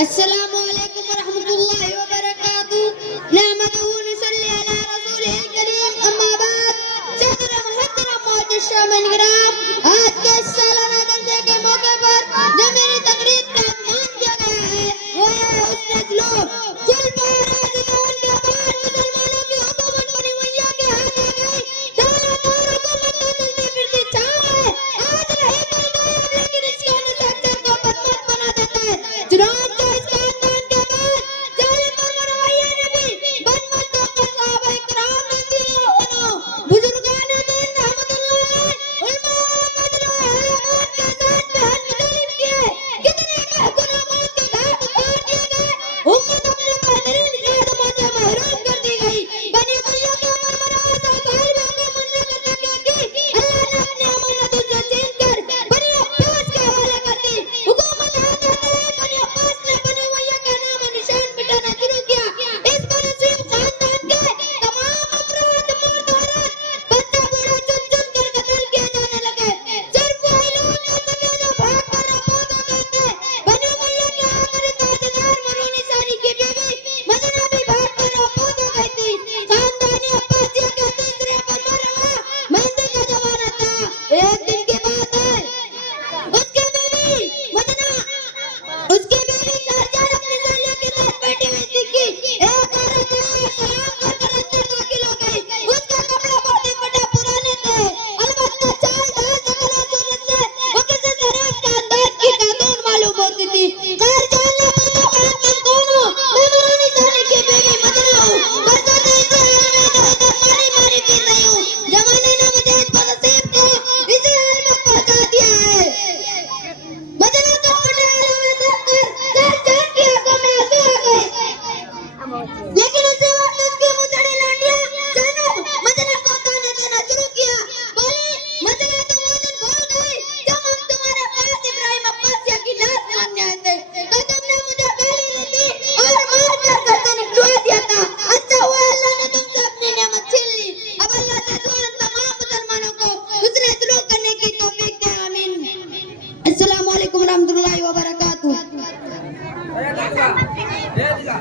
अस्सलामुअलैकुम वरहमतुल्लाहि वबरकातुहू। नहमदुहू व नसल्ली अला रसूलिहिल करीम। अम्मा बाद। सदर मुहतरम मौजूद शामिल किराम, आज के सालाना जलसे के मौके पर जो मेरी तकरीर का ऐलान किया गया है वो है उस्ताद लोग जुल्म-ए-राज़िकान के बाद मुसलमानों की हुकूमत बनी मुहैया के हाथ आ गई। दारों-दार हुकूमत तो चलती फिरती छाव है। आज रही कोई नायाब लेकिन इसका नशा अक्सर को बदमस्त बना देता है। चुनांचे इस खानदान के बाद जालिम और रवैये ने भी बदमस्तों को सहाबाए किराम रज़ियल्लाहु अन्हुम बुजुर्गान दीन रहमतुल्लाह अलैह उलमा मजलूम के साथ बेहद मुतालिब किए। कितने गुनाहों के घाट उतार दिए गए। उम्मत अपने बेहतरीन क़यादतों से महरूम कर दी गई। बनी उमैया के सरबराह तालिबों को मुन्ना करने की अल्लाह ने अपनी अमानतों से छीन कर बनी अब्बास के हवाले कर दी। हुकूमत हाथ आते ही बनी अब्बास ने बनी उमैया का नाम निशान मिटाना शुरू किया। इस बनसीब खानदान के तमाम अफराद मर्द औरत बच्चा बूढ़ा चुन चुन कर कत्ल किए जाने लगे। सिर्फ वही लोग बच सके जो भाग कर आबाद हो गए थे। बनी उमैया के आखिरी ताजदार मरूनी सानी की बीवी मदीना भी भाग कर आबाद हो गई थी। खानदानी अब्बासिया के तीसरे फरमानरवा मेहंदी का जमाना था। एक दिन की बात है, उसकी बीवी मदीना उसकी बीवी शाहजाद अपनी सहेलियों के साथ बैठी हुई थी कि एक औरत आई सलाम कर अंदर दाखिल हो गई। उसका कपड़ा बहुत ही फटा पुराने थे, अलबत्ता चाल ढाल शक्ल और सूरत से वो किसी शरीफ खानदान की खातून मालूम होती थी। खैर जानना